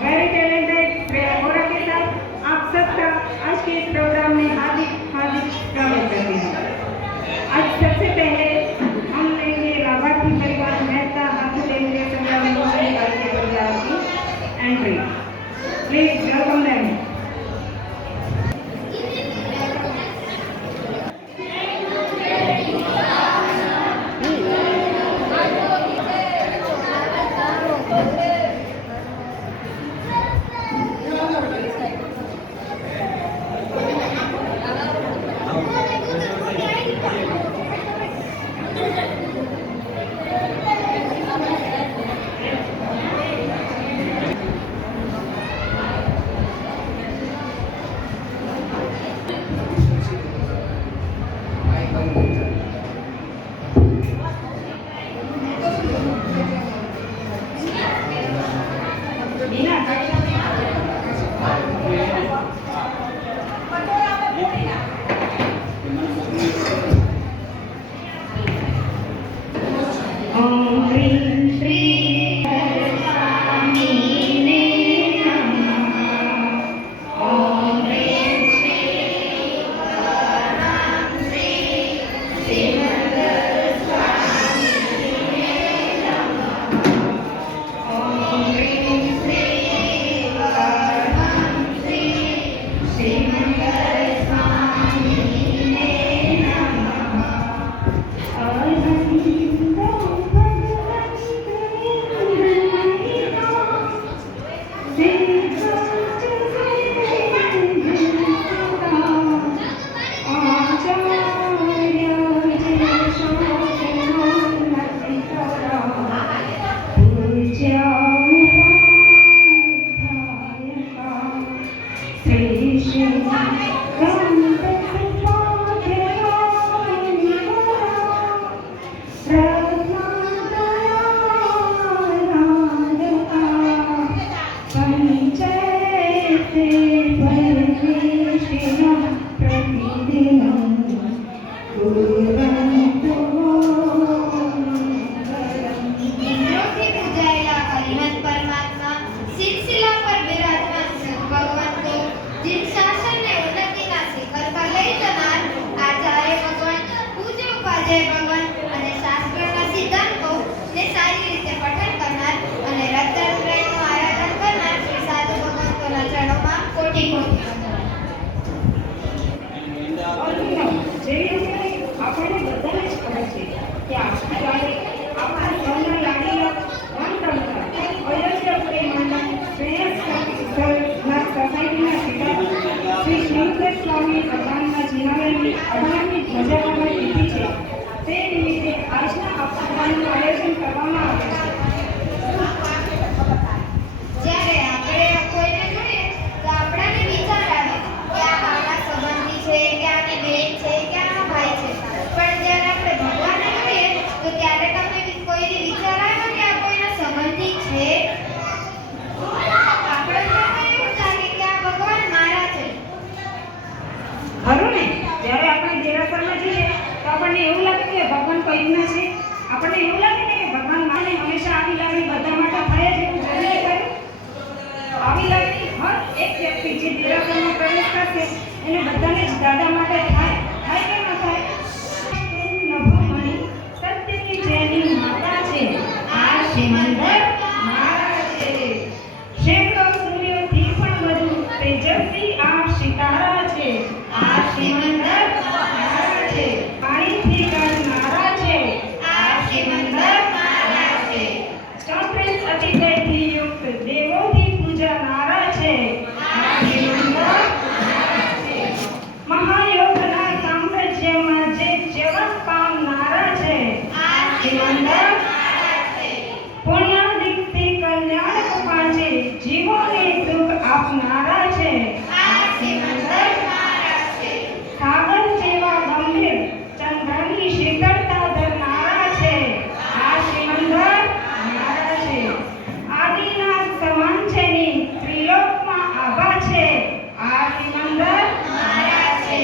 Very talented प्रेरणा के साथ आप सबका आज के प्रोग्राम में हार्दिक हार्दिक स्वागत करते हैं। आज सबसे पहले हम लेंगे लाभार्थी परिवार मेहता हाथुलेंद्र संग्राम के परिवार की एंट्री। Please welcome them. महायोगना જીવોને સુખ આપનારા છે. સાગર જેવા ગંભીર ચંદ્રની શીતળતા ધરનારા છે. આ સિમંદર મારા છે. આદિના સમાન છે ની ત્રિલોકમાં આભા છે. આ સિમંદર મારા છે.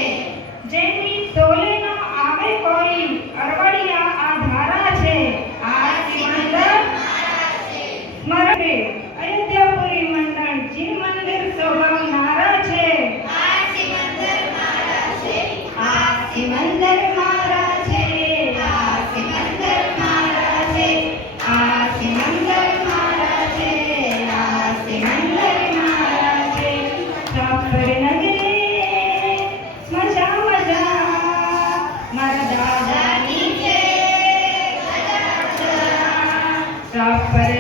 જેની તોલે ન આવે કોઈ અરવડિયા આ ધારા છે. આ સિમંદર સ્મરણે અયોધ્યાપુરી મંડળ જી મંદિર શોભાવનારા છે. આ સિમંદર મારા છે. આ સિમંદર મારા છે. આ સિમંદર મારા છે. આ સિમંદર મારા છે. આ સિમંદર મારા છે. સાપર નગરે મજા મજા મારા દાદાની છે. સાપર